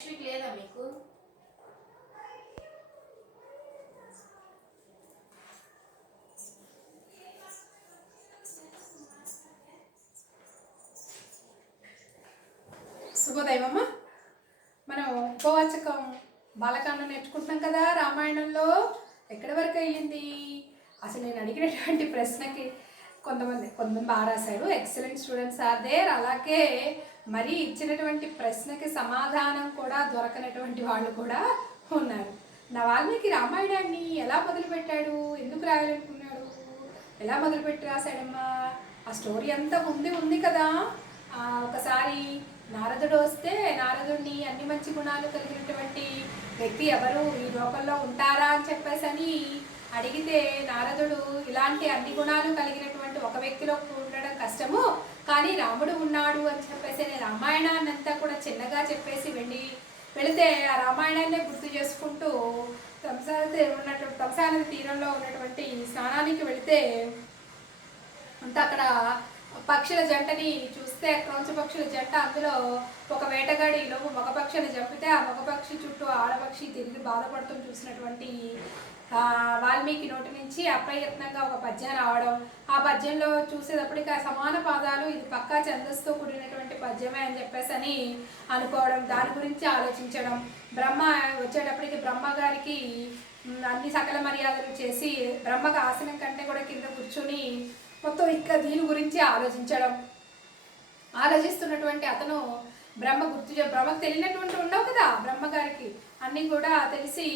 లేదా మీకు శుభోదయమమ్మ. మనం ఉపవాచకం బాలకాండం నేర్చుకుంటున్నాం కదా. రామాయణంలో ఎక్కడి వరకు అయ్యింది? అసలు నేను అడిగినటువంటి ప్రశ్నకి కొంతమంది బాగా రాశారు. Excellent students are there. అలాగే మరి ఇచ్చినటువంటి ప్రశ్నకి సమాధానం కూడా దొరకనటువంటి వాళ్ళు కూడా ఉన్నారు. నా వాల్మీకి రామాయణాన్ని ఎలా మొదలుపెట్టాడు, ఎందుకు రాయాలనుకున్నాడు, ఎలా మొదలుపెట్టి రాశాడమ్మా? ఆ స్టోరీ అంతా ఉంది కదా. ఒకసారి నారదుడు వస్తే నారదుడిని అన్ని మంచి గుణాలు కలిగినటువంటి వ్యక్తి ఎవరు ఈ లోకంలో ఉంటారా అని చెప్పేసి అడిగితే నారదుడు ఇలాంటి అన్ని గుణాలు కలిగినటువంటి ఒక వ్యక్తిలో ఉండడం కష్టము, కానీ రాముడు ఉన్నాడు అని చెప్పేసి రామాయణాన్ని అంతా కూడా చిన్నగా చెప్పేసి వెళితే ఆ రామాయణాన్నే గుర్తు చేసుకుంటూ తంసానది తీరంలో ఉన్నటువంటి స్నానానికి వెళితే అంతా అక్కడ పక్షుల జంటని చూస్తే క్రౌంచ పక్షుల జంట, అందులో ఒక వేటగాడి లోపు మగ పక్షిని చంపితే ఆ మగ పక్షి చుట్టూ ఆడపక్షి తిరిగి బాధపడుతూ చూసినటువంటి వాల్మీకి నోటి నుంచి అప్రయత్నంగా ఒక పద్యం రావడం, ఆ పద్యంలో చూసేటప్పటికి ఆ సమాన పాదాలు ఇది పక్కా ఛందస్సుతో కూడినటువంటి పద్యమే అని చెప్పేసి అనుకోవడం, దాని గురించి ఆలోచించడం. బ్రహ్మ వచ్చేటప్పటికి బ్రహ్మగారికి అన్ని సకల మర్యాదలు చేసి బ్రహ్మకు ఆసనం కంటే కూడా కింద కూర్చుని మొత్తం ఇంకా దీని గురించి ఆలోచిస్తున్నటువంటి అతను బ్రహ్మకు తెలియనటువంటి ఉండవు కదా బ్రహ్మగారికి, అన్నీ కూడా తెలిసి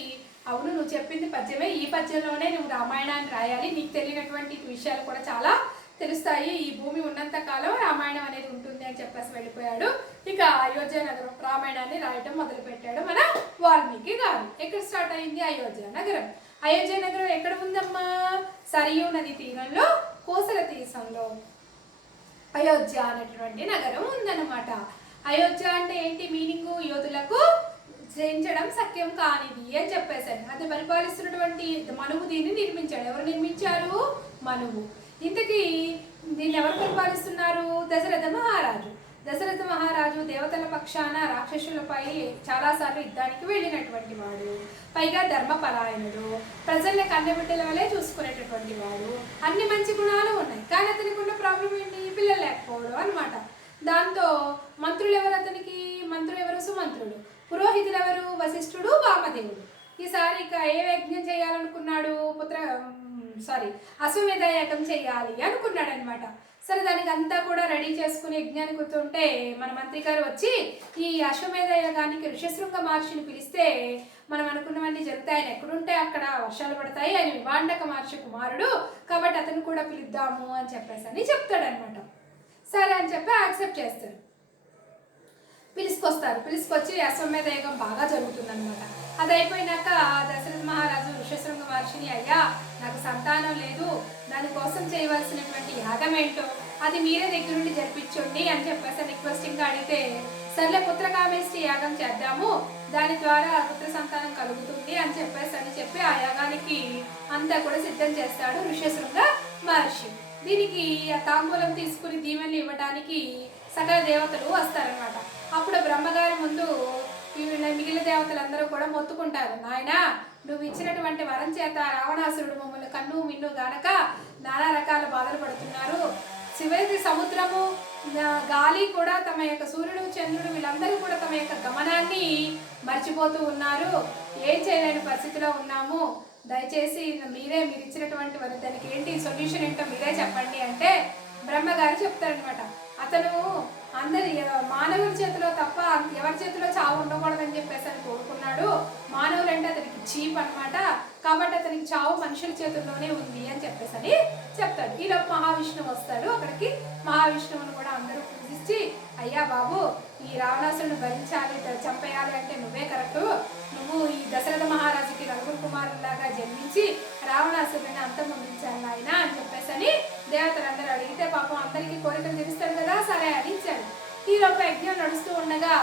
అవును నువ్వు చెప్పింది పద్యమే, ఈ పద్యంలోనే నువ్వు రామాయణాన్ని రాయాలి, నీకు తెలియనటువంటి విషయాలు కూడా చాలా తెలుస్తాయి, ఈ భూమి ఉన్నంత కాలం రామాయణం అనేది ఉంటుంది అని చెప్పేసి వెళ్ళిపోయాడు. ఇక అయోధ్య నగరం రామాయణాన్ని రాయటం మొదలుపెట్టాడు మన వాల్మీకి గారు. ఎక్కడ స్టార్ట్ అయింది? అయోధ్య నగరం. అయోధ్య నగరం ఎక్కడ ఉందమ్మా? సరియు నది తీరంలో కోసల తీసంలో అయోధ్య అనేటువంటి నగరం ఉందన్నమాట. అయోధ్య అంటే ఏంటి మీనింగు? యోధులకు జయించడం సఖ్యం కానిది అని చెప్పేశాడు. అది పరిపాలిస్తున్నటువంటి మనువు దీన్ని నిర్మించాడు. ఎవరు నిర్మించారు? మనువు. ఇంతకీ దీన్ని ఎవరు పరిపాలిస్తున్నారు? దశరథ మహారాజు. దశరథ మహారాజు దేవతల పక్షాన రాక్షసులపై చాలాసార్లు యుద్ధానికి వెళ్ళినటువంటి వాడు, పైగా ధర్మపరాయణుడు, ప్రజల్ని కన్నబిడ్డల వల్లే చూసుకునేటటువంటి వాడు, అన్ని మంచి గుణాలు ఉన్నాయి. కానీ అతనికి ఉన్న ప్రాబ్లం ఏంటి? పిల్లలు లేకపోవడం అనమాట. దాంతో మంత్రులు ఎవరు అతనికి? మంత్రులు ఎవరు? సుమంత్రుడు. పురోహితులు ఎవరు? వశిష్ఠుడు, వామదేవుడు. ఈసారి ఇక ఏ యజ్ఞం చేయాలనుకున్నాడు? అశ్వమేధ యాగం చేయాలి అనుకున్నాడు అనమాట. సరే దానికి అంతా కూడా రెడీ చేసుకుని యజ్ఞానికి కూర్చుంటే మన మంత్రి గారు వచ్చి ఈ అశ్వమేధ యాగానికి ఋషశృంగ మహర్షిని పిలిస్తే మనం అనుకున్నవన్నీ జరుగుతాయి, ఆయన ఎక్కడుంటే అక్కడ వర్షాలు పడతాయి, ఆయన వివాండక మహర్షి కుమారుడు కాబట్టి అతను కూడా పిలుద్దాము అని చెప్పేసి చెప్తాడనమాట. సరే అని చెప్పి యాక్సెప్ట్ చేస్తారు. పిలుచుకొచ్చి అశ్వమేధ యాగం బాగా జరుగుతుందనమాట. అది అయిపోయినాక దశరథ మహారాజు ఋషశృంగ మహర్షిని, అయ్యా నాకు సంతానం లేదు, దానికోసం చేయవలసినటువంటి యాగం ఏంటో అది మీరే దగ్గర నుండి జరిపించండి అని చెప్పేసి రిక్వెస్టింగ్గా అడిగితే, సర్లే పుత్రకామేష్టి యాగం చేద్దాము, దాని ద్వారా పుత్ర సంతానం కలుగుతుంది అని చెప్పి ఆ యాగానికి అంతా కూడా సిద్ధం చేస్తాడు ఋషశృంగ మహర్షి. దీనికి ఆ తాంబూలం తీసుకుని దీవెనలు ఇవ్వడానికి సకల దేవతలు వస్తారనమాట. అప్పుడు బ్రహ్మగారి ముందు మిగిలిన దేవతలందరూ కూడా మొత్తుకుంటారు, నాయనా నువ్వు ఇచ్చినటువంటి వరం చేత రావణాసురుడు మమ్మల్ని కన్ను మిన్ను గానక నానా రకాల బాధలు పడుతున్నారు, చివరికి సముద్రము గాలి కూడా తమ యొక్క సూర్యుడు చంద్రుడు వీళ్ళందరూ కూడా తమ యొక్క గమనాన్ని మర్చిపోతూ ఉన్నారు, ఏం చేయలేని పరిస్థితిలో ఉన్నాము, దయచేసి మీరు ఇచ్చినటువంటి దానికి ఏంటి సొల్యూషన్ ఏంటో మీరే చెప్పండి అంటే బ్రహ్మగారు చెప్తారనమాట. అతను అందరి మానవుల చేతిలో తప్ప ఎవరి చేతిలో చావు ఉండకూడదని చెప్పేసి అని కోరుకున్నాడు. మానవులు అంటే అతనికి చీప్ అనమాట, కాబట్టి అతనికి చావు మనుషుల చేతుల్లోనే ఉంది అని చెప్పేసి చెప్తాడు. ఈలోపు మహావిష్ణువు వస్తాడు. అక్కడికి మహావిష్ణువుని కూడా అందరూ పూజించి, అయ్యా బాబు ఈ రావణాసురుని భరించాలి, చంపేయాలి అంటే నువ్వే కరెక్టు, నువ్వు ఈ దశరథ మహారాజుకి నలుగురు కుమారులాగా జన్మించి రావణాసురుని అంతమొందించాలి ఆయన అని చెప్పేసి దేవతలందరూ అడిగితే పాపం అందరికీ కోరికలు తీరుస్తాడు కదా, సరే అని ఇచ్చాడు. ఈలోపు యజ్ఞం నడుస్తూ ఉండగా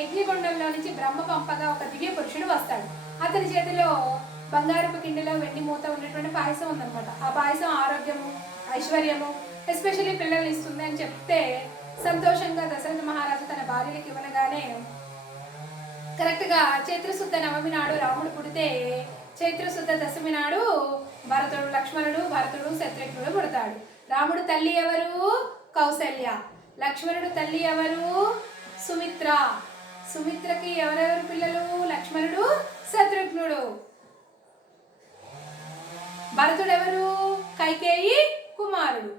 యజ్ఞగుండంలో నుంచి బ్రహ్మ పంపగా ఒక దివ్య పురుషుడు వస్తాడు. అతని చేతిలో బంగారపు కిండిలో వెండి మూత ఉన్నటువంటి పాయసం ఉందన్నమాట. ఆ పాయసం ఆరోగ్యము, ఐశ్వర్యము, ఎస్పెషల్లీ పిల్లల్ని ఇస్తుంది అని చెప్తే సంతోషంగా దశరథ మహారాజు తన భార్యలకు ఇవ్వనగానే కరెక్ట్గా చైత్రశుద్ధ నవమి నాడు రాముడు పుడితే చైత్రశుద్ధ దశమి నాడు భరతుడు శత్రుఘ్నుడు పుడతాడు. రాముడు తల్లి ఎవరు? కౌసల్య. లక్ష్మణుడు తల్లి ఎవరు? సుమిత్ర. సుమిత్రకి ఎవరెవరు పిల్లలు? లక్ష్మణుడు, శత్రుఘ్నుడు. భరతుడు ఎవరు? కైకేయి కుమారుడు.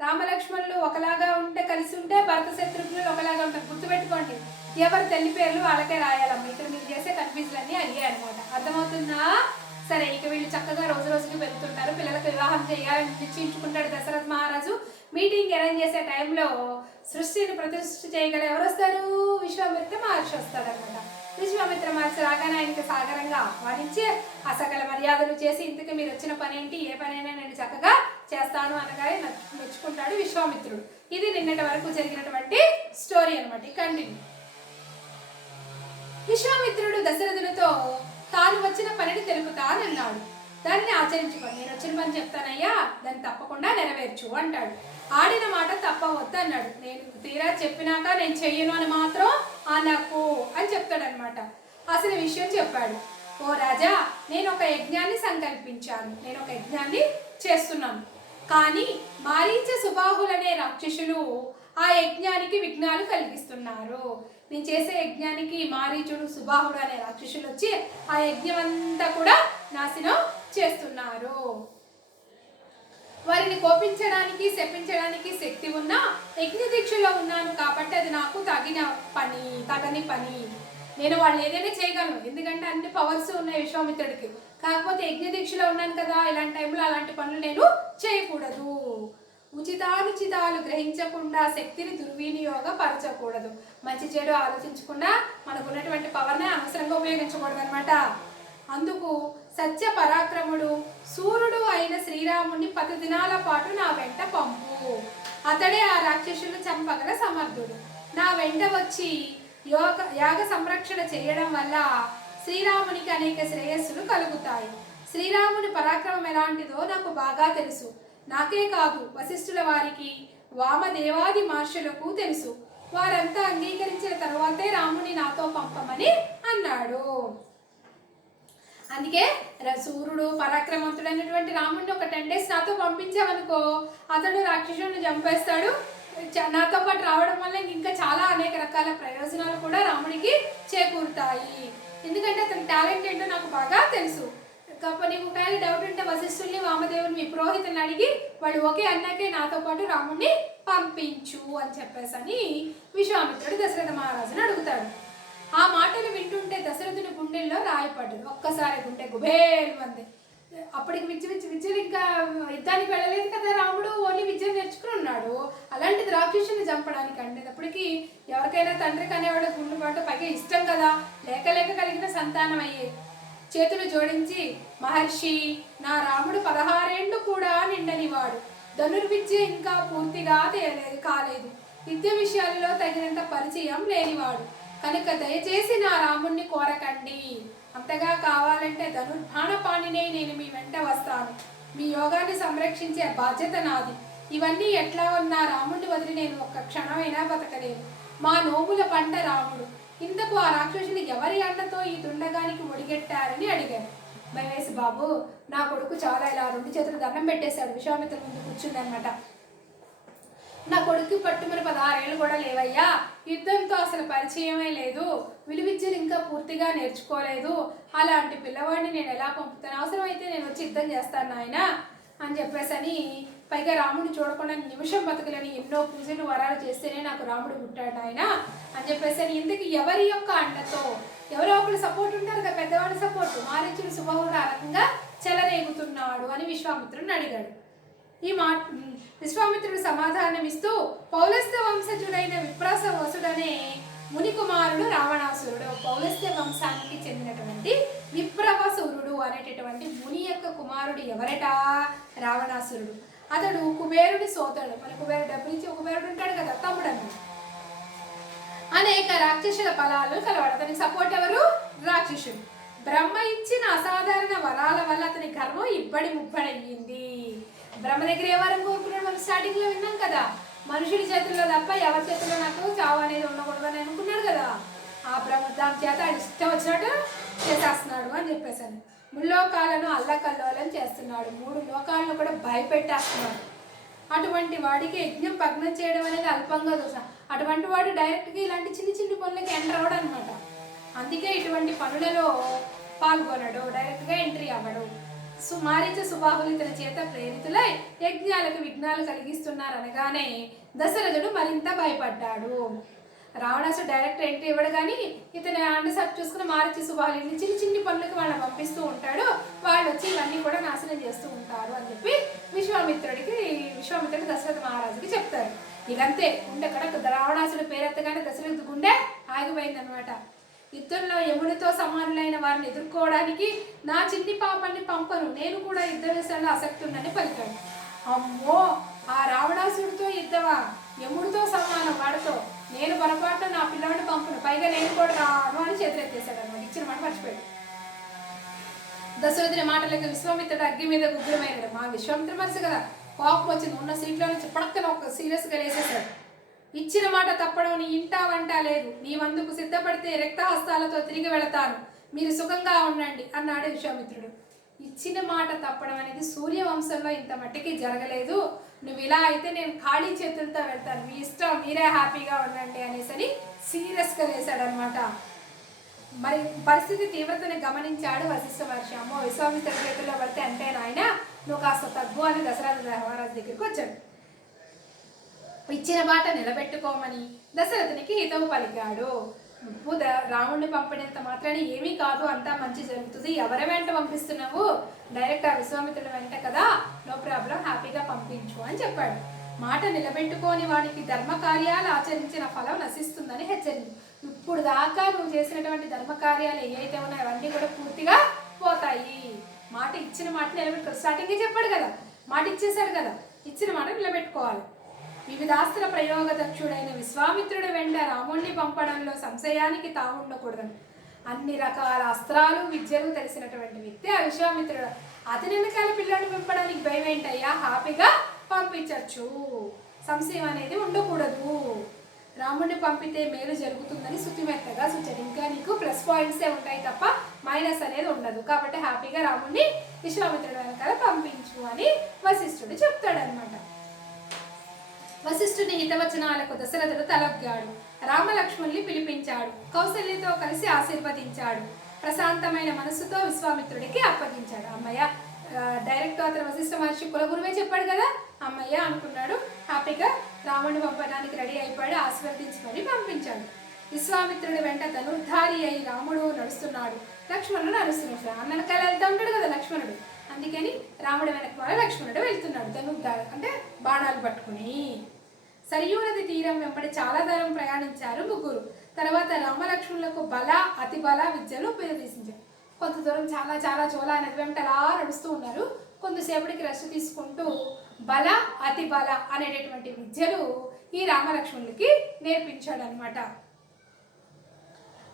రామలక్ష్మణులు ఒకలాగా కలిసి ఉంటే భరత శత్రుఘ్నులు ఒకలాగా ఉంటారు. గుర్తుపెట్టుకోండి, ఎవరి తల్లి పేర్లు వాళ్ళకే రాయాలమ్మ. ఇక్కడ మీరు చేసే కన్ఫ్యూజన్ అన్నీ అయ్యాయి అనమాట. అర్థమవుతుందా? సరే, ఇక వీళ్ళు చక్కగా రోజు రోజుకి పెరుగుతుంటారు. పిల్లలకు వివాహం చేయాలని నిశ్చయించుకుంటాడు దశరథ మహారాజు. మీటింగ్ అరేంజ్ చేసే టైంలో సృష్టిని ప్రతిష్ఠ చేయగల ఎవరు వస్తారు? విశ్వామిత్ర మహర్షి వస్తాడు అనమాట. విశ్వామిత్ర మహర్షి రాగానే ఆయనకి సాగరంగా ఆహ్వానించి ఆ సకల మర్యాదలు చేసి, ఇంతకు మీరు వచ్చిన పని ఏంటి, ఏ పనైనా నేను చక్కగా చేస్తాను అనగానే మెచ్చుకుంటాడు విశ్వామిత్రుడు. ఇది నిన్నటి వరకు జరిగినటువంటి స్టోరీ అనమాట. కంటిన్యూ. విశ్వామిత్రుడు దశరథునితో తాను వచ్చిన పనిని తెలుపుతానన్నాడు. దాన్ని ఆచరించుకో, నేను వచ్చిన పని చెప్తానయ్యా, దాన్ని తప్పకుండా నెరవేర్చు అంటాడు. ఆడిన మాట తప్పవద్దు అన్నాడు. నేను తీరా చెప్పినాక నేను చెయ్యను అని మాత్రం అనకు అని చెప్తాడనమాట. అసలు విషయం చెప్పాడు. ఓ రాజా, నేను ఒక యజ్ఞాన్ని సంకల్పించాను, నేను ఒక యజ్ఞాన్ని చేస్తున్నాను. కానీ మారీచ సుబాహులనే రాక్షసులు ఆ యజ్ఞానికి విఘ్నాలు కలిగిస్తున్నారు. నేను చేసే యజ్ఞానికి మారీచుడు, సుబాహుడు అనే రాక్షసులు వచ్చి ఆ యజ్ఞం అంతా కూడా నాశనం చేస్తున్నారు. వారిని కోపించడానికి, శపించడానికి శక్తి ఉన్నా యజ్ఞ దీక్షలో ఉన్నాను కాబట్టి అది నాకు తగని పని. నేను వాళ్ళు ఏదైనా చేయగలను, ఎందుకంటే అన్ని పవర్స్ ఉన్నాయి విశ్వామిత్రుడికి. కాకపోతే యజ్ఞ దీక్షలో ఉన్నాను కదా, ఇలాంటి టైంలో అలాంటి పనులు నేను చేయకూడదు. ఉచితానుచితాలు గ్రహించకుండా శక్తిని దుర్వినియోగపరచకూడదు. మంచి చెడు ఆలోచించకుండా మనకున్నటువంటి పవర్ని అనవసరంగా ఉపయోగించకూడదు అనమాట. అందుకు సత్య పరాక్రముడు సూర్యుడు అయిన శ్రీరాముణ్ణి 10 దినాల పాటు నా వెంట పంపు. అతడే ఆ రాక్షసులను చంపగల సమర్థుడు. నా వెంట వచ్చి యాగ సంరక్షణ చేయడం వల్ల శ్రీరామునికి అనేక శ్రేయస్సులు కలుగుతాయి. శ్రీరాముని పరాక్రమం ఎలాంటిదో నాకు బాగా తెలుసు. నాకే కాదు, వశిష్ఠుల వారికి, వామదేవాది మహర్షులకు తెలుసు. వారంతా అంగీకరించిన తరువాతే రాముని నాతో పంపమని అన్నాడు. అందుకే సూర్యుడు పరాక్రమవంతుడు అయినటువంటి రాముడిని ఒక 10 days నాతో పంపించామనుకో, అతడు రాక్షసుని చంపేస్తాడు. నాతో పాటు రావడం వల్ల ఇంకా చాలా అనేక రకాల ప్రయోజనాలు కూడా రాముడికి చేకూరుతాయి. ఎందుకంటే అతని టాలెంట్ ఏంటో నాకు బాగా తెలుసు. కాకపోతే నీకు ఒకవేళ డౌట్ ఉంటే వశిష్ఠుల్ని, వామదేవుని, మీ పురోహితుని అడిగి వాళ్ళు ఓకే అన్నాకే నాతో పాటు రాముడిని పంపించు అని చెప్పేసి విశ్వామిత్రుడు దశరథ మహారాజుని అడుగుతాడు. ఆ మాటలు వింటుంటే దశరథుని గుండెల్లో రాయపడ్డది. ఒక్కసారి గుండె గుబేలు అంది. అప్పటికి విద్యలు ఇంకా యుద్ధానికి వెళ్ళలేదు కదా రాముడు, ఓన్లీ విద్యను నేర్చుకుని ఉన్నాడు. అలాంటిది రాక్షసుని చంపడానికి అప్పటికి ఎవరికైనా తండ్రికి అనేవాడు గుండె పాటు, పైగా ఇష్టం కదా, లేక కలిగిన సంతానం అయ్యే. చేతులు జోడించి, మహర్షి, నా రాముడు 16 ఏళ్ళు కూడా నిండనివాడు. ధనుర్విద్య ఇంకా పూర్తిగా కాలేదు. విద్య విషయాలలో తగినంత పరిచయం లేనివాడు. కనుక దయచేసి నా రాముణ్ణి కోరకండి. అంతగా కావాలంటే ధనుర్బాణపాణినే నేను మీ వెంట వస్తాను. మీ యోగాన్ని సంరక్షించే బాధ్యత నాది. ఇవన్నీ ఎట్లా ఉన్నా రాముడిని వదిలి నేను ఒక్క క్షణమైనా బతకలేను. మా నోముల పంట రాముడు. ఇంతకు ఆ రాక్షసుని ఎవరి అండతో ఈ దుండగానికి ఒడిగెట్టారని అడిగాను. భయవేసి, బాబు, నా కొడుకు చాలా ఇలా 2 చేతులు దండం పెట్టేశాడు. విశ్వామిత్ర ముందు కూర్చుంది అనమాట. నా కొడుకు పట్టుమని 16 ఏళ్ళు కూడా లేవయ్యా. యుద్ధంతో అసలు పరిచయమే లేదు. విలువిద్యలు ఇంకా పూర్తిగా నేర్చుకోలేదు. అలాంటి పిల్లవాడిని నేను ఎలా పంపుతాను? అవసరమైతే నేను వచ్చి యుద్ధం చేస్తాను నాయన అని చెప్పేసి పైగా రాముడిని చూడకుండా నిమిషం బతకలేని ఎన్నో పూజలు వరాలు చేస్తేనే నాకు రాముడు పుట్టాడు ఆయన అని చెప్పేసి ఇందుకు ఎవరి యొక్క అండతో, ఎవరో ఒకరు సపోర్ట్ ఉంటారు కదా, పెద్దవాడి సపోర్ట్. మారీచుడు సుబాహుడు ఆ రకంగా చెలరేగుతున్నాడు అని విశ్వామిత్రుడిని అడిగాడు. ఈ మాట విశ్వామిత్రుడు సమాధానం ఇస్తూ, పౌలస్త్య వంశజుడైన విప్రాస వసుడనే ముని కుమారుడు రావణాసురుడు. పౌలస్త్య వంశానికి చెందినటువంటి విప్రవసురుడు అనేటటువంటి ముని యొక్క కుమారుడు ఎవరట? రావణాసురుడు. అతడు కుబేరుడి సోదరుడు. మన కుబేరుడు డబ్బులు ఇచ్చి కుబేరుడు ఉంటాడు కదా, తమ్ముడు అన్నాడు. అనేక రాక్షసుల ఫలాలు కలవాడు. అతనికి సపోర్ట్ ఎవరు? రాక్షసుడు. బ్రహ్మ ఇచ్చిన అసాధారణ వరాల వల్ల అతని గర్వం ఇబ్బడి ముబ్బడయ్యింది. బ్రహ్మ దగ్గర ఏ వరం కోరుకున్నాడు మనం స్టార్టింగ్ లో విన్నాం కదా, మనుషుడి చేతుల్లో తప్ప ఎవరి చేతుల్లో నాకు చావు అనేది ఉండకూడదు అని అనుకున్నాడు కదా. దాని చేత ఆయన ఇష్టం వచ్చినట్టు చేసేస్తున్నాడు అని చెప్పేసాను. ముల్లోకాలను అల్లకల్లోలం చేస్తున్నాడు, 3 లోకాలను కూడా భయపెట్టేస్తున్నాడు. అటువంటి వాడికి యజ్ఞం భగ్నం చేయడం అనేది అల్పంగా దోష. అటువంటి వాడు డైరెక్ట్గా ఇలాంటి చిన్న చిన్న పనులకి ఎంటర్ అవ్వడం అనమాట. అందుకే ఇటువంటి పనులలో పాల్గొనడు, డైరెక్ట్గా ఎంట్రీ అవ్వడు. మారీచ సుబాహులు ఇతని చేత ప్రేరితులై యజ్ఞాలకు విఘ్నాలు కలిగిస్తున్నారు అనగానే దశరథుడు మరింత భయపడ్డాడు. రావణాసుడు డైరెక్ట్ ఎంట్రీ ఇవ్వడు, కానీ ఇతని అండసప్ చూసుకుని మారీచ సుబాహులు చిన్న చిన్ని పనులకి వాళ్ళని పంపిస్తూ ఉంటాడు. వాళ్ళు వచ్చి ఇవన్నీ కూడా నాశనం చేస్తూ ఉంటారు అని చెప్పి విశ్వామిత్రుడు దశరథ మహారాజుకి చెప్తారు. ఇకంతే ఉండక్కడ రావణాసుడు పేరెత్తగానే దశరథుడి గుండె ఆగిపోయిందనమాట. యుద్ధంలో యమునితో సమానులైన వారిని ఎదుర్కోవడానికి నా చిన్ని పాపని పంపను, నేను కూడా యుద్ధ విషయంలో ఆసక్తి ఉందని పలికాడు. అమ్మో, ఆ రావణాసుడితో యుద్ధమా? యముడితో సమానం వాడితో నేను పొరపాటున నా పిల్లవాడిని పంపును, పైగా నేను కూడా రాను అని చేతులెత్తేశాడు అనమాట. ఇచ్చిన మాట మర్చిపోయాడు. దశరథుని మాటలకి విశ్వామిత్రుడు అగ్గి మీద గుగ్గురమైనాడు. మా విశ్వామిత్రుడు మనసు కదా, కోపం వచ్చింది. ఉన్న సీట్లో నుంచి పడక్కన ఒక సీరియస్గా వేసేసాడు. ఇచ్చిన మాట తప్పడం నీ ఇంటా వంట లేదు, నీ వందుకు సిద్ధపడితే రక్తహస్తాలతో తిరిగి వెళతాను, మీరు సుఖంగా ఉండండి అన్నాడు విశ్వామిత్రుడు. ఇచ్చిన మాట తప్పడం అనేది సూర్యవంశంలో ఇంత మట్టికి జరగలేదు. నువ్వు ఇలా అయితే నేను ఖాళీ చేతులతో వెళ్తాను, మీ ఇష్టం, మీరే హ్యాపీగా ఉండండి అనేసి సీరియస్గా వేశాడనమాట. మరి పరిస్థితి తీవ్రతని గమనించాడు వశిష్ఠ మహర్షి. అమ్మో, విశ్వామిత్రుడి చేతుల్లో పడితే అంటే నాయన నువ్వు కాస్త తగ్గు అని దశరథ మహారాజు దగ్గరికి వచ్చాడు. ఇచ్చిన మాట నిలబెట్టుకోమని దశరథునికి హితవు పలికాడు. రాముడిని పంపినంత మాత్రాన్ని ఏమీ కాదు, అంతా మంచి జరుగుతుంది. ఎవరి వెంట పంపిస్తున్నావు? డైరెక్ట్ ఆ విశ్వామిత్రుడి వెంట కదా, నో ప్రాబ్లం, హ్యాపీగా పంపించు అని చెప్పాడు. మాట నిలబెట్టుకోని వాడికి ధర్మకార్యాలు ఆచరించిన ఫలం నశిస్తుందని హెచ్చరింది. ఇప్పుడు దాకా నువ్వు చేసినటువంటి ధర్మకార్యాలు ఏవైతే ఉన్నాయో అవన్నీ కూడా పూర్తిగా పోతాయి. మాట ఇచ్చిన మాట నిలబెట్టుకో. స్టార్టింగే చెప్పాడు కదా, మాట ఇచ్చేశాడు కదా, ఇచ్చిన మాట నిలబెట్టుకోవాలి. వివిధాస్త్ర ప్రయోగ దక్షుడైన విశ్వామిత్రుడి వెంట రాముణ్ణి పంపడంలో సంశయానికి తాముండకూడదని అన్ని రకాల అస్త్రాలు విద్యలు తెలిసినటువంటి వ్యక్తి ఆ విశ్వామిత్రుడు. అతని వెనకాల పిల్లల్ని పంపడానికి భయం ఏంటయ్యా, హ్యాపీగా పంపించచ్చు, సంశయం అనేది ఉండకూడదు. రాముడిని పంపితే మేలు జరుగుతుందని శుతిమెత్తగా సూచన. ఇంకా నీకు ప్లస్ పాయింట్సే ఉంటాయి తప్ప మైనస్ అనేది ఉండదు, కాబట్టి హ్యాపీగా రాముడిని విశ్వామిత్రుడి వెనకాల పంపించు అని వశిష్ఠుడు చెప్తాడనమాట. వశిష్ఠుని హితవచనాలకు దశరథుడు తలొగ్గాడు. రామలక్ష్మణుల్ని పిలిపించాడు. కౌసల్యతో కలిసి ఆశీర్వదించాడు. ప్రశాంతమైన మనస్సుతో విశ్వామిత్రుడికి అప్పగించాడు. అమ్మయ్య, డైరెక్ట్ అతను వశిష్ఠ మహర్షి కులగురువే చెప్పాడు కదా, అమ్మయ్య అనుకున్నాడు. హ్యాపీగా రాముడిని పంపడానికి రెడీ అయిపోయాడు. ఆశీర్వదించి మరి పంపించాడు. విశ్వామిత్రుడి వెంట ధనుర్ధారి అయి రాముడు నడుస్తున్నాడు, లక్ష్మణుడు నడుస్తున్నాడు. అన్ననకాల వెళ్తూ ఉంటాడు కదా లక్ష్మణుడు, అందుకని రాముడి వెనక వాళ్ళ లక్ష్మణుడు వెళ్తున్నాడు ధనుర్ధారి అంటే బాణాలు పట్టుకుని. సరియూ నది తీరం వెంబడి చాలా దూరం ప్రయాణించారు ముగ్గురు. తర్వాత రామలక్ష్మణులకు బల అతి బల విద్యలు ఉపయోగించారు. కొంత దూరం చాలా చాలా చోళా నది వెంట అలా నడుస్తూ ఉన్నారు. కొంతసేపటికి రెస్ట్ తీసుకుంటూ బల అతి బల అనేటటువంటి విద్యలు ఈ రామలక్ష్మణులకి నేర్పించాడు అనమాట.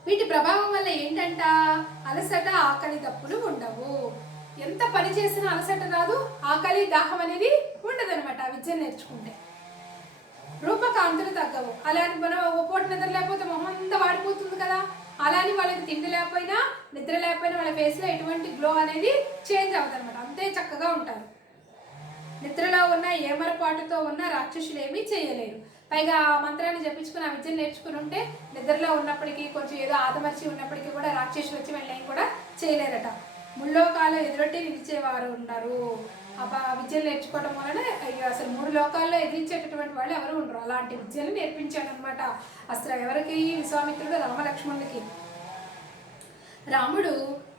వీటి ప్రభావం వల్ల ఏంటంట, అలసట ఆకలి దప్పులు ఉండవు. ఎంత పని చేసినా అలసట రాదు, ఆకలి దాహం అనేది ఉండదు అనమాట ఆ విద్యను నేర్చుకుంటే. రూపకాంతులు తగ్గవు. అలా అని మనం ఓ పూట నిద్ర లేకపోతే మొహం అంతా వాడిపోతుంది కదా, అలా అని వాళ్ళకి తిండి లేకపోయినా నిద్ర లేకపోయినా వాళ్ళ ఫేస్లో ఎటువంటి గ్లో అనేది చేంజ్ అవ్వదు అనమాట, అంతే చక్కగా ఉంటారు. నిద్రలో ఉన్న ఏమరపాటుతో ఉన్న రాక్షసులు ఏమీ చేయలేరు. పైగా ఆ మంత్రాన్ని జపించుకుని ఆ విద్యను నేర్చుకుని ఉంటే నిద్రలో ఉన్నప్పటికీ కొంచెం ఏదో ఆదమర్చి ఉన్నప్పటికీ కూడా రాక్షసులు వచ్చి వెళ్ళేం కూడా చేయలేరట. ముల్లోకాల్లో ఎదురొట్టి నిలిచేవారు ఉన్నారు. ఆ విద్యలు నేర్చుకోవడం వలన అసలు 3 లోకాల్లో ఎదిరించేటటువంటి వాళ్ళు ఎవరు ఉండరు. అలాంటి విద్యలు నేర్పించాడు అనమాట. అసలు ఎవరికి? విశ్వామిత్రుడు రామలక్ష్మణులకి. రాముడు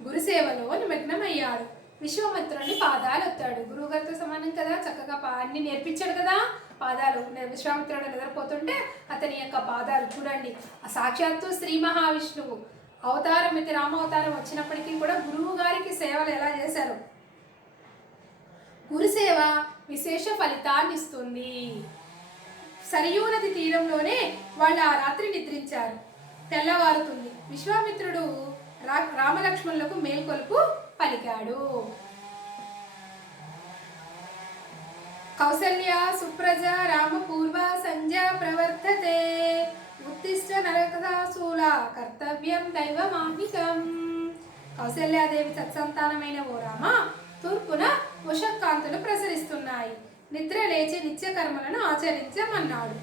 గురుసేవలో నిమగ్నమయ్యాడు. విశ్వామిత్రుడిని పాదాలు ఎత్తాడు. గురువుగారితో సమానం కదా, చక్కగా అన్ని నేర్పించాడు కదా. పాదాలు విశ్వామిత్రుడు నిద్రపోతుంటే అతని యొక్క పాదాలు చూడండి, సాక్షాత్తు శ్రీ మహావిష్ణువు అవతారం ఇది రామావతారం వచ్చినప్పటికీ కూడా గురువు గారికి సేవలు ఎలా చేశారు. గురుసేవ విశేష ఫలితాన్ని ఇస్తుంది. సరియూ నది తీరంలోనే వాళ్ళు ఆ రాత్రి నిద్రించారు. తెల్లవారుతుంది. విశ్వామిత్రుడు రామలక్ష్మణులకు మేల్కొలుపు పలికాడు. కౌసల్య సుప్రజ రామపూర్వ సంధ్యా ప్రవర్తతే ఉత్తిష్ట నరకదాసూల కర్తవ్యం దైవమాహికం. కౌసల్యాదేవి సత్సంతానమైన ఓ రామ, తూర్పున ఉషకాంతులు ప్రసరిస్తున్నాయి, నిద్ర లేచి నిత్య కర్మలను ఆచరించమన్నాడు.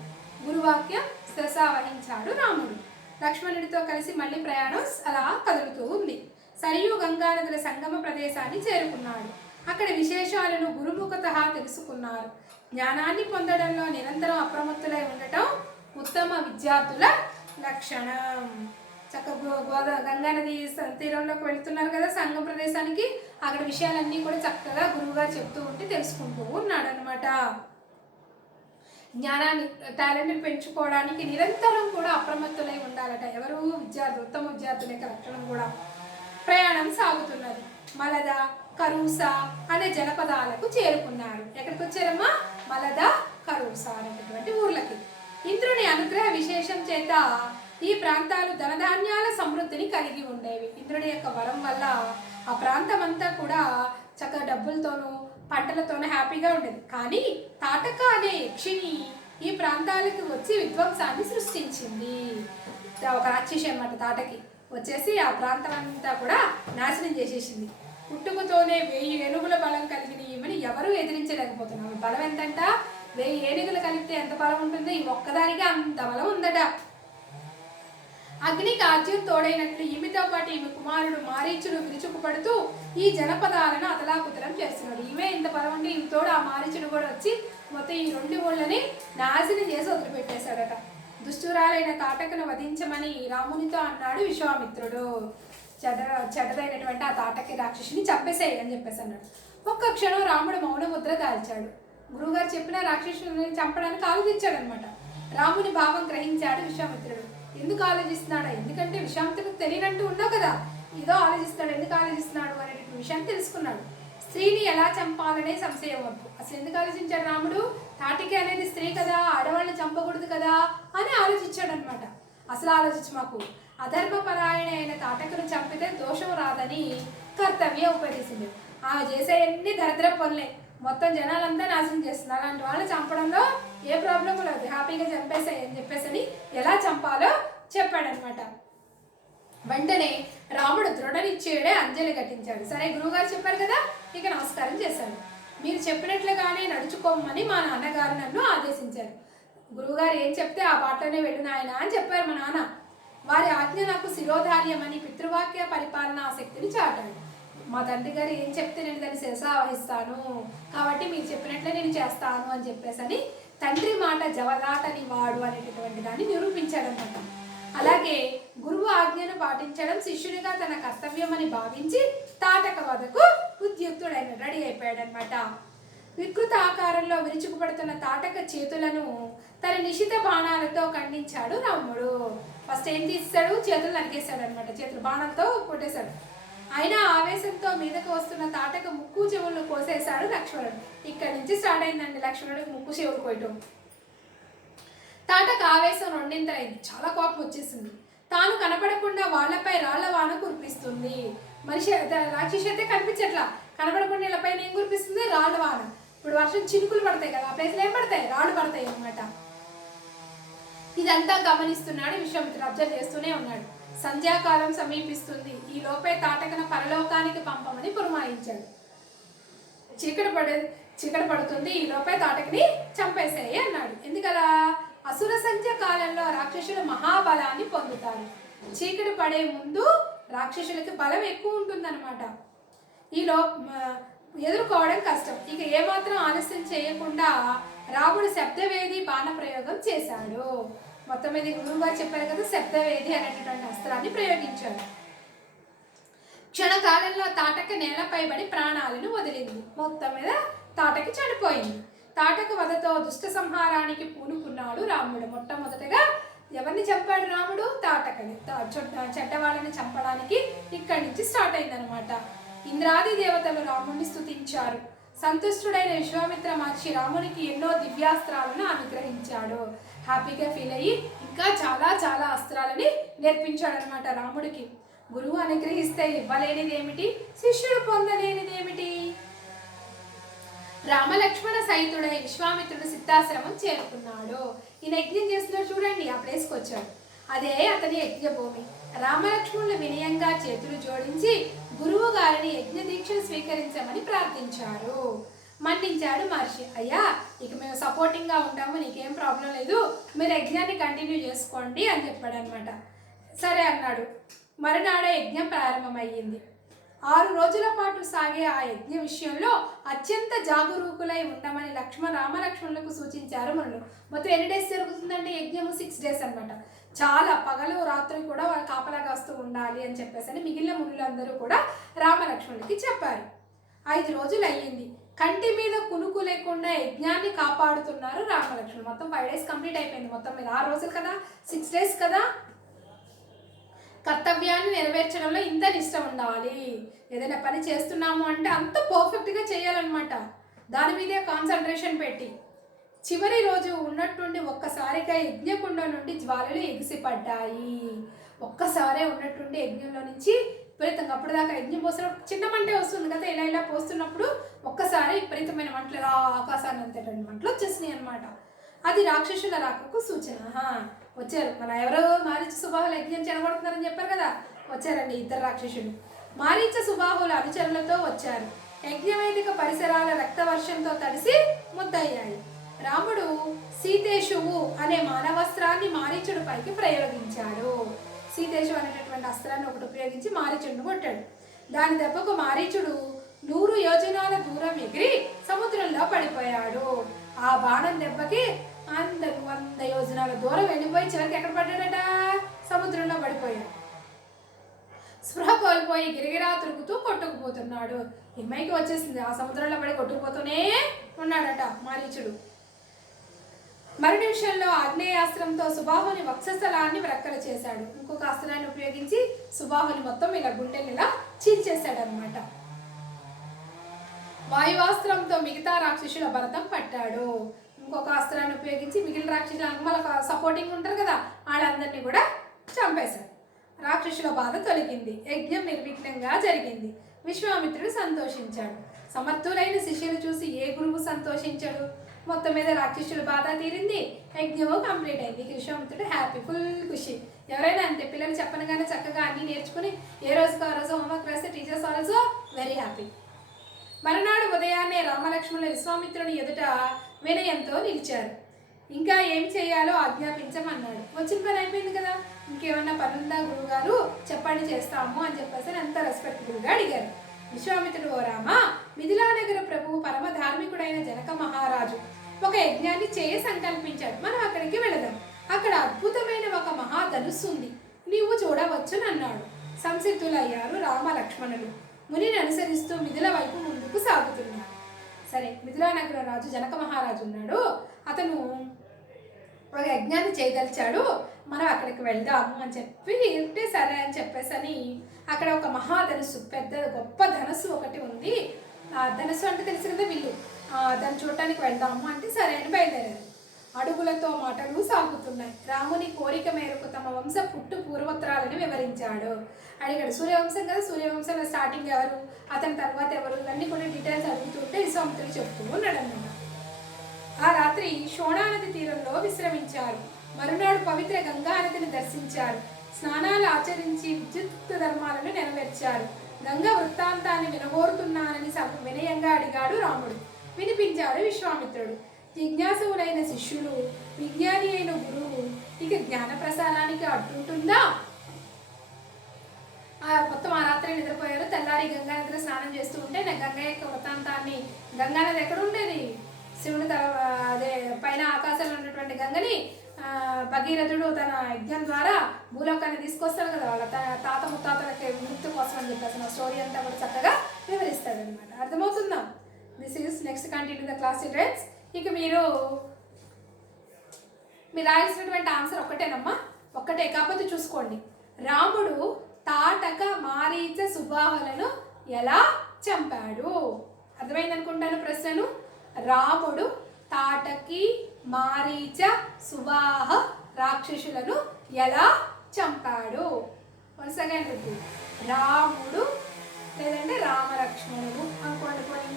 గురువాక్యం శిరసావహించాడు రాముడు. లక్ష్మణుడితో కలిసి మళ్ళీ ప్రయాణం అలా కదులుతూ ఉంది. సరియు గంగానదుల సంగమ ప్రదేశాన్ని చేరుకున్నాడు. అక్కడ విశేషాలను గురుముఖత తెలుసుకున్నారు. జ్ఞానాన్ని పొందడంలో నిరంతరం అప్రమత్తులై ఉండటం ఉత్తమ విద్యార్థుల లక్షణం. గంగానది తీరంలోకి వెళుతున్నారు కదా సంగమ ప్రదేశానికి. అక్కడ విషయాలన్నీ కూడా చక్కగా గురువుగారు చెప్తూ ఉంటే తెలుసుకుంటూ ఉన్నాడు అనమాట. జ్ఞానాన్ని టాలెంట్ని పెంచుకోవడానికి నిరంతరం కూడా అప్రమత్తులై ఉండాలట ఎవరు? విద్యార్థులు, ఉత్తమ విద్యార్థుల యొక్క లక్షణం కూడా. ప్రయాణం సాగుతున్నది. మలద, కరూస అనే జనపదాలకు చేరుకున్నారు. ఎక్కడికి వచ్చారమ్మా? మలద, కరూస అనేటటువంటి ఊర్లకి. ఇంద్రుని అనుగ్రహ విశేషం చేత ఈ ప్రాంతాలు ధనధాన్యాల సమృద్ధిని కలిగి ఉండేవి. ఇంద్రుని యొక్క వరం వల్ల ఆ ప్రాంతం అంతా కూడా చక్కగా డబ్బులతోనూ పంటలతోనూ హ్యాపీగా ఉండేది. కానీ తాటక అనే యక్షిని ఈ ప్రాంతాలకు వచ్చి విధ్వంసాన్ని సృష్టించింది. ఒక రాక్షసి అన్నమాట. తాటకి వచ్చేసి ఆ ప్రాంతం అంతా కూడా నాశనం చేసేసింది. పుట్టుకతోనే 1000 ఏనుగుల బలం కలిగిన ఈమెని ఎవరూ ఎదిరించలేకపోతున్నారు. బలం ఎంతంట? 1000 ఏనుగులు కలిపితే ఎంత బలం ఉంటుంది? ఈ ఒక్కదానికి అంత బలం ఉందట. అగ్నికి ఆజ్యం తోడైనట్లు ఈమెతో పాటు ఈమె కుమారుడు మారీచుడు విరుచుకుపడుతూ ఈ జనపదాలను అతలాకుతలం చేస్తున్నాడు. ఈమె ఇంత బలం ఉండి ఈమె తోడు ఆ మారీచుడు కూడా వచ్చి మొత్తం ఈ 2 ఊళ్ళని నాశనం చేసి వదిలిపెట్టేశాడట. దుష్టురాలైన తాటకను వధించమని రామునితో అన్నాడు విశ్వామిత్రుడు. చెడ్డదైనటువంటి ఆ తాటకి రాక్షసిని చంపేసేయి అని చెప్పేసి అన్నాడు. ఒక్క క్షణం రాముడు మౌనముద్ర దాల్చాడు. గురువుగారు చెప్పిన రాక్షసుని చంపడానికి ఆలోచించాడు అనమాట. రాముని భావం గ్రహించాడు విశ్వామిత్రుడు. ఎందుకు ఆలోచిస్తున్నాడు? ఎందుకంటే విశ్వామిత్రుడికి తెలియనట్టు ఉన్నావు కదా, ఏదో ఆలోచిస్తున్నాడు. ఎందుకు ఆలోచిస్తున్నాడు అనేటువంటి విషయాన్ని తెలుసుకున్నాడు. స్త్రీని ఎలా చంపాలనే సంశయం వద్దు. అసలు ఎందుకు ఆలోచించాడు రాముడు? తాటికి అనేది స్త్రీ కదా, ఆడవాళ్ళని చంపకూడదు కదా అని ఆలోచించాడు అనమాట. అసలు ఆలోచించి మాకు అధర్మపరాయణ అయిన తాటకును చంపితే దోషం రాదని కర్తవ్యం ఉపదేశింది. ఆమె చేసే ఎన్ని దరిద్ర పనులే, మొత్తం జనాలంతా నాశనం చేస్తున్నారు. అలాంటి వాళ్ళని చంపడంలో ఏ ప్రాబ్లం లేదు, హ్యాపీగా చంపేసాయి అని చెప్పేసి ఎలా చంపాలో చెప్పాడనమాట. వెంటనే రాముడు దృఢనిశ్చయుడే అంజలి ఘటించాడు. సరే గురువుగారు చెప్పారు కదా, ఇక నమస్కారం చేశాడు. మీరు చెప్పినట్లుగానే నడుచుకోమని మా నాన్నగారు నన్ను ఆదేశించారు. గురువుగారు ఏం చెప్తే ఆ బాటలోనే వెళ్ళు నాయన అని చెప్పారు మా నాన్న. వారి ఆజ్ఞ నాకు శిరోధార్యమని పితృవాక్య పరిపాలన ఆసక్తిని చాటాడు. మా తండ్రి గారు ఏం చెప్తే నేను దాన్ని శిరసావహిస్తాను, కాబట్టి మీరు చెప్పినట్లే నేను చేస్తాను అని చెప్పేసి తండ్రి మాట జవదాటని వాడు అనేటటువంటి దాన్ని నిరూపించాడనమాట. అలాగే గురువు ఆజ్ఞను పాటించడం శిష్యునిగా తన కర్తవ్యం అని భావించి తాటక వదకు ఉద్యుక్తుడైన రెడీ అయిపోయాడనమాట. వికృత ఆకారంలో విరుచుకుపడుతున్న తాటక చేతులను తన నిశిత బాణాలతో ఖండించాడు రాముడు. ఫస్ట్ ఏం తీసాడు? చేతులు నరికేశాడు అనమాట. చేతులు బాణాలతో కొట్టేశాడు. అయినా ఆవేశంతో మీదకు వస్తున్న తాటక ముక్కు చెవులను కోసేశాడు లక్ష్మణుడు. ఇక్కడి నుంచి స్టార్ట్ అయిందండి లక్ష్మణుడికి ముక్కు చెవులు కోయటం. తాటక ఆవేశం రెండింతలైంది. చాలా కోపం వచ్చేసింది. తాను కనపడకుండా వాళ్లపై రాళ్ల వాన కురిపిస్తుంది. మనిషి రాక్షసి అయితే కనిపించట్లా, కనపడకుండా వీళ్ళపై ఏం కురిపిస్తుంది? రాళ్ల వాన. ఇప్పుడు వర్షం చినుకులు పడతాయి కదా, ఆ ప్లేస్లో ఏం పడతాయి? రాళ్ళు పడతాయి అన్నమాట. ఇదంతా గమనిస్తున్నాడు విశ్వామిత్రుడు. అబ్జర్వ్ చేస్తూనే ఉన్నాడు. సంధ్యాకాలం సమీపిస్తుంది. ఈ లోపే తాటకన పరలోకానికి పంపమని పురమాయించాడు. చీకటి పడుతుంది, ఈ లోపే తాటకని చంపేసేయి అన్నాడు. ఎందుకలా? అసుర సంధ్య కాలంలో రాక్షసులు మహాబలాన్ని పొందుతారు. చీకటి పడే ముందు రాక్షసులకి బలం ఎక్కువ ఉంటుందన్నమాట. ఈలో ఎదుర్కోవడం కష్టం. ఇక ఏమాత్రం ఆలస్యం చేయకుండా రాముడు శబ్దవేది బాణ ప్రయోగం చేశాడు. మొత్తం మీద గురువుగారు చెప్పారు కదా, శబ్దవేది అనేటటువంటి అస్త్రాన్ని ప్రయోగించాడు. క్షణకాలంలో తాటక నేలపై పడి ప్రాణాలను వదిలింది. మొత్తం మీద తాటకి చనిపోయింది. తాటక వధతో దుష్ట సంహారానికి పూనుకున్నాడు రాముడు. మొట్టమొదటగా ఎవరిని చంపాడు రాముడు? తాటకని. చెడ్డవాళ్ళని చంపడానికి ఇక్కడి నుంచి స్టార్ట్ అయిందనమాట. ఇంద్రాది దేవతలు రాముడిని స్తుతించారు. సంతుష్టుడైన విశ్వామిత్ర మహర్షి రామునికి ఎన్నో దివ్యాస్త్రాలను అనుగ్రహించాడు. హ్యాపీగా ఫీల్ అయ్యి ఇంకా చాలా చాలా అస్త్రాలని నేర్పించాడు అనమాట రాముడికి. గురువు అనుగ్రహిస్తే ఇవ్వలేనిది ఏమిటి? శిష్యుడు పొందలేనిది ఏమిటి? రామలక్ష్మణ సహితుడై విశ్వామిత్రుడు సిద్ధాశ్రమం చేరుకున్నాడు. ఈయన యజ్ఞం చేస్తున్నాడు చూడండి, ఆ ప్లేస్కి వచ్చాడు. అదే అతని యజ్ఞభూమి. రామలక్ష్మణులు వినయంగా చేతులు జోడించి గురువు గారిని యజ్ఞ దీక్షను స్వీకరించమని ప్రార్థించారు. మన్నించాడు మహర్షి. అయ్యా, ఇక మేము సపోర్టింగ్గా ఉంటాము, నీకేం ప్రాబ్లం లేదు, మీరు యజ్ఞాన్ని కంటిన్యూ చేసుకోండి అని చెప్పాడు అనమాట. సరే అన్నాడు. మరునాడే యజ్ఞం ప్రారంభమయ్యింది. 6 రోజుల పాటు సాగే ఆ యజ్ఞ విషయంలో అత్యంత జాగరూకులై ఉండమని రామలక్ష్మణులకు సూచించారు మునులు. మొత్తం ఎన్ని డేస్ జరుగుతుందండి యజ్ఞము? 6 డేస్ అనమాట. చాలా పగలు రాత్రి కూడా వాళ్ళు కాపలాగా వస్తూ ఉండాలి అని చెప్పేసి మిగిలిన మునులందరూ కూడా రామలక్ష్మణులకి చెప్పారు. 5 రోజులు అయ్యింది. కంటి మీద కునుకు లేకుండా యజ్ఞాన్ని కాపాడుతున్నారు రామలక్ష్మణులు. మొత్తం 5 డేస్ కంప్లీట్ అయిపోయింది. మొత్తం మీద 6 రోజులు కదా, 6 డేస్ కదా. కర్తవ్యాన్ని నెరవేర్చడంలో ఇంత నిష్ట ఉండాలి. ఏదైనా పని చేస్తున్నాము అంటే అంత పర్ఫెక్ట్గా చేయాలన్నమాట. దాని మీదే కాన్సన్ట్రేషన్ పెట్టి చివరి రోజు ఉన్నట్టుండి ఒక్కసారిగా యజ్ఞకుండ నుండి జ్వాలలు ఎగిసిపడ్డాయి. ఒక్కసారే ఉన్నట్టుండి యజ్ఞంలో నుంచి విపరీతంగా, అప్పటిదాకా యజ్ఞం పోస్తున్నప్పుడు చిన్న మంటే వస్తుంది కదా, ఇలా పోస్తున్నప్పుడు ఒక్కసారి విపరీతమైన మంటలు ఆకాశాన్ని అంతేటండి మంటలు వచ్చేసినాయి అనమాట. అది రాక్షసుల రాకకు సూచన. వచ్చారు. మన ఎవరో మారీచ సుబాహుల యజ్ఞం చెడగొడుతున్నారని చెప్పారు కదా, వచ్చారండి 2 రాక్షసులు. మారీచ సుబాహుల అనుచరులతో వచ్చారు. యజ్ఞవేదిక పరిసరాల రక్తవర్షంతో తడిసి ముద్దయ్యాయి. రాముడు సీతేశువు అనే మానవస్త్రాన్ని మారీచుడి పైకి ప్రయోగించాడు. సీతేశు అనేటటువంటి అస్త్రాన్ని ఒకటి ఉపయోగించి మారీచుడిని కొట్టాడు. దాని దెబ్బకు మారీచుడు 100 యోజనాల దూరం ఎగిరి సముద్రంలో పడిపోయాడు. ఆ బాణం దెబ్బకి అందరూ 100 యోజనాల దూరం వెళ్ళిపోయి చివరికి ఎక్కడ పడ్డాడట? సముద్రంలో పడిపోయాడు. స్పృహ కోల్పోయి గిరిగిరా తిరుగుతూ కొట్టుకుపోతున్నాడు. ఎమ్మైకి వచ్చేసింది. ఆ సముద్రంలో పడి కొట్టుకుపోతూనే ఉన్నాడట మారీచుడు. మరు నిమిషంలో ఆగ్నేయాస్త్రంతో సుబాహుని వక్షస్థలాన్ని వ్రక్కలు చేశాడు. ఇంకొక అస్త్రాన్ని ఉపయోగించి సుబాహుని మొత్తం ఇలా గుండెని ఇలా చీల్చేశాడు అనమాట. వాయువాస్త్రంతో మిగతా రాక్షసుల భరతం పట్టాడు. ఇంకొక అస్త్రాన్ని ఉపయోగించి మిగిలిన రాక్షసుల మళ్ళీ సపోర్టింగ్ ఉంటారు కదా, వాళ్ళందరినీ కూడా చంపేశాడు. రాక్షసుల బాధ తొలగింది. యజ్ఞం నిర్విఘ్నంగా జరిగింది. విశ్వామిత్రుడు సంతోషించాడు. సమర్థులైన శిష్యులు చూసి ఏ గురువు సంతోషించాడు? మొత్తం మీద రాక్షసుల బాధ తీరింది, యజ్ఞము కంప్లీట్ అయింది. విశ్వామిత్రుడు హ్యాపీ, ఫుల్ ఖుషి. ఎవరైనా అంతే, పిల్లలు చెప్పనగానే చక్కగా అన్నీ నేర్చుకుని ఏ రోజుకు ఆ రోజు హోంవర్క్ రాస్తే టీచర్స్ ఆల్సో వెరీ హ్యాపీ. మరునాడు ఉదయాన్నే రామలక్ష్మణులు విశ్వామిత్రుని ఎదుట వినయంతో నిలిచారు. ఇంకా ఏం చేయాలో ఆజ్ఞాపించమన్నాడు. వచ్చిన పని అయిపోయింది కదా, ఇంకేమన్నా పనుందా గురువుగారు, చెప్పండి చేస్తాము అని చెప్పేసి ఎంత రెస్పెక్టబుల్గా అడిగారు. విశ్వామిత్రుడు, ఓ రామ, మిథిలానగర ప్రభువు పరమ ధార్మికుడైన జనక మహారాజు ఒక యజ్ఞాన్ని చేయ సంకల్పించాడు. మనం అక్కడికి వెళదాం. అక్కడ అద్భుతమైన ఒక మహాధనుస్సు ఉంది, నీవు చూడవచ్చునన్నాడు. సంసిద్ధులయ్యారు రామలక్ష్మణులు. మునిని అనుసరిస్తూ మిథిల వైపు ముందుకు సాగుతున్నారు. సరే, మిథిలానగర రాజు జనక మహారాజు ఉన్నాడు. అతను ఒక యజ్ఞాన్ని చేయదలిచాడు, మనం అక్కడికి వెళ్దాము అని చెప్పి అంటే సరే అని చెప్పేసి అని అక్కడ ఒక మహాధనుస్సు, పెద్ద గొప్ప ధనుస్సు ఒకటి ఉంది. ఆ ధనుస్సు అంటే తెలిసి కదా విల్లు, దాన్ని చూడటానికి వెళ్దాము అంటే సరే అని బయలుదేరారు. అడుగులతో మాటలు సాగుతున్నాయి. రాముని కోరిక మేరకు తమ వంశ పుట్టు పూర్వోత్తరాలను వివరించాడు. అడిగాడు, సూర్యవంశం కదా, సూర్యవంశంలో స్టార్టింగ్ ఎవరు, అతని తర్వాత ఎవరు, ఇవన్నీ కొన్ని డీటెయిల్స్ అడుగుతుంటే విశ్వామిత్రుడు చెప్తూ ఉన్నాడు అన్నమాట. ఆ రాత్రి శోణానది తీరంలో విశ్రమించారు. మరునాడు పవిత్ర గంగానదిని దర్శించారు. స్నానాలు ఆచరించి విద్యుత్ ధర్మాలను నెరవేర్చారు. గంగా వృత్తాంతాన్ని వినగోరుతున్నానని వినయంగా అడిగాడు రాముడు. వినిపించాడు విశ్వామిత్రుడు. జిజ్ఞాసువులైన శిష్యులు, విజ్ఞాని అయిన గురువు ఇక జ్ఞాన ప్రసారానికి అడ్డుంటుందా? మొత్తం ఆ రాత్రి నిద్రపోయారు. తెల్లారి గంగానదిలో స్నానం చేస్తూ ఉంటే గంగా యొక్క వృత్తాంతాన్ని, గంగానది ఎక్కడ ఉండేది? శివుని అదే పైన ఆకాశంలో ఉన్నటువంటి గంగని భగీరథుడు తన యజ్ఞం ద్వారా భూలోకాన్ని తీసుకొస్తాడు కదా, వాళ్ళ తాత ముత్తాతలకి మృత్యు కోసం అని చెప్పేసి ఆ స్టోరీ అంతా కూడా చక్కగా వివరిస్తాడు అనమాట. అర్థమవుతుందా? This is next continue the class childrens. ఇక మీరు రాయాల్సినటువంటి ఆన్సర్ ఒక్కటేనమ్మా, ఒక్కటే. కాకపోతే చూసుకోండి, రాముడు తాటక మారీచ సుబాహులను ఎలా చంపాడు? అర్థమైంది అనుకుంటాను ప్రశ్నను. రాముడు తాటకి మారీచ సుబాహ రాక్షసులను ఎలా చంపాడు? Once again repeat. రాముడు లేదంటే రామలక్ష్మణుడు అనుకోండి.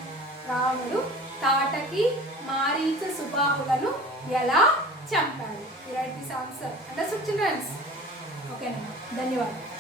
రాముడు తాటకి మారీచ సుబాహులను ఎలా చంపాడు? Write this answer understood childrens? ఓకేనా, ధన్యవాదాలు.